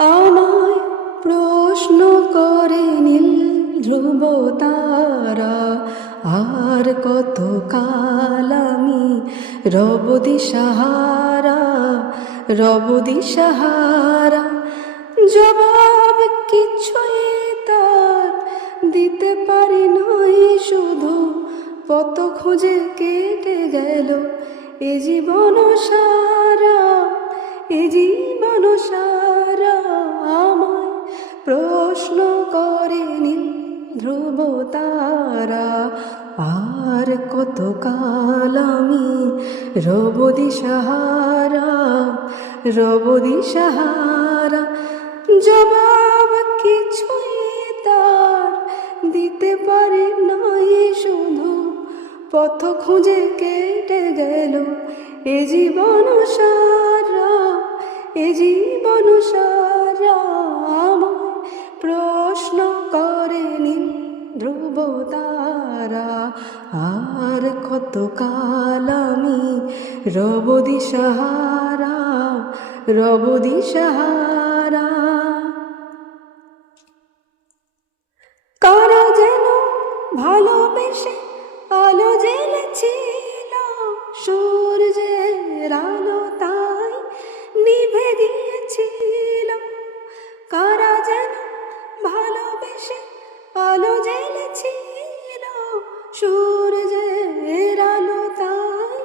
আমায় প্রশ্ন করে নীল ধ্রুব তারা, আর কত কাল আমি রব সাহারা, রব দিশাহারা জবাব কিছুই তার দিতে পারি নাই, শুধু পত খুঁজে কেটে গেল এ জীবন সারা, এ ধ্রুব তারা, আর কত কাল আমি রব দিশাহারা রব দিশাহারা, জবাব কিছুই তার দিতে পারে নাই শুধু। পথ খুঁজে কেটে গেল এ জীবন সারা, এ জীবন সারা। ধ্রুব তারা আর কত কাল আমি রব দিশাহারা রব দিশাহারা। কারা যেন ভালোবেসে সূর্যের আলো তাই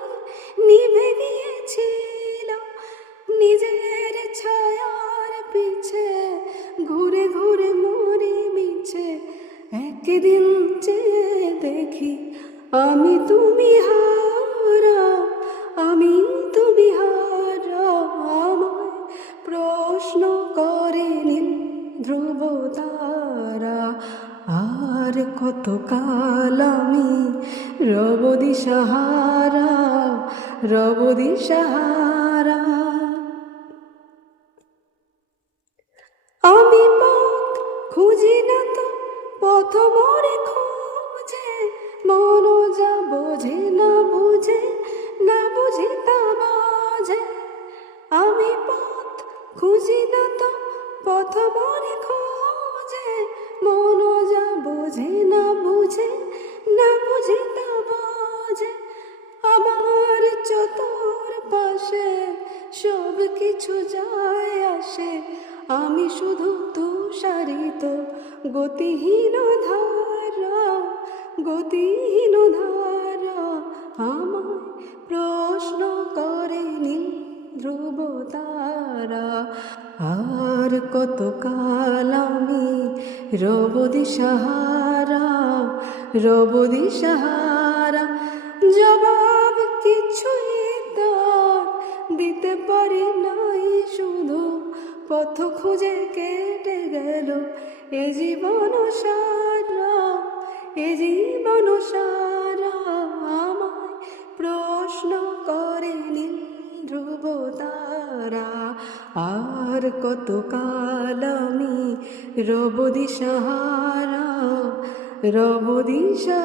নিভে গিয়েছিল। নিজের ছায়ার পিছে ঘুরে ঘুরে মরে মিছে, একদিন চেয়ে দেখি, আমি তুমি হারা আমি তুমি হারা কত কাল আমি রব দিশাহারা রব দিশাহারা আমি পথ খুঁজি না তো, পথ মরে খুঁজে, মন যা বোঝে না বুঝে না বুঝে তা বাজে। আমি পথ খুঁজি না তো, পথ মরে খোঁজে, মন যা বোঝে না বুঝে না বুঝে তা বোঝে। আমার চতুর পাশে সব কিছু যায় আসে। আমি শুধু তুষারিত, গতিহীন ধারা গতিহীন ধারা। আমায় প্রশ্ন করেনি ধ্রুব তারা। আর কত কাল আমি? রব সাহারা রব সাহারা জবাব কিছুই তার দিতে পারি নাই, শুধু পথ খুঁজে কেটে গেল এ জীবন সারা, এ জীবন সারা। আমায় প্রশ্ন করেনি ধ্রুব তারা আর কত কাল আমি রব দিশাহারা রব দিশা